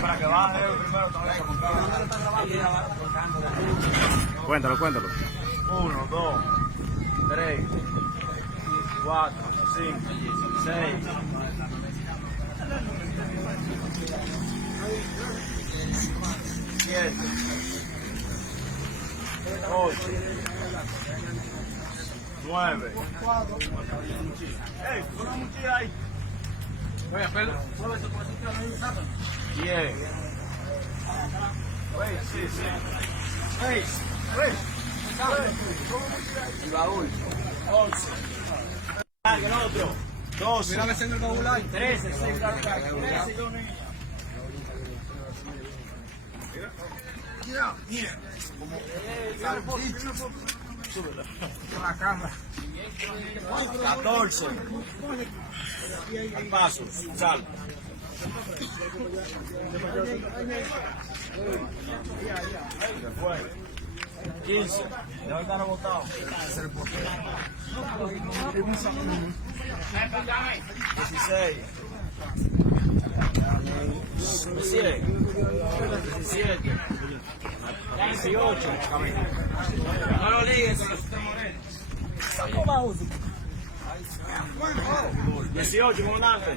Para que baje primero también que montar. Cuéntalo, cuéntalo. 1, 2, 3, 4, 5, 6, 7, 8, 9. ¡Ey! ¡Una mochila ahí! 10. Sí, sí. 6. El baúl. 11. El otro. 12. Mira en el baúl ahí. 13. 6. 13. Mira. La cámara. 14. Al paso. Sal. 15. Ya están agotados. 16. 17. 18. No lo ligues con los morenos. 18, comandante.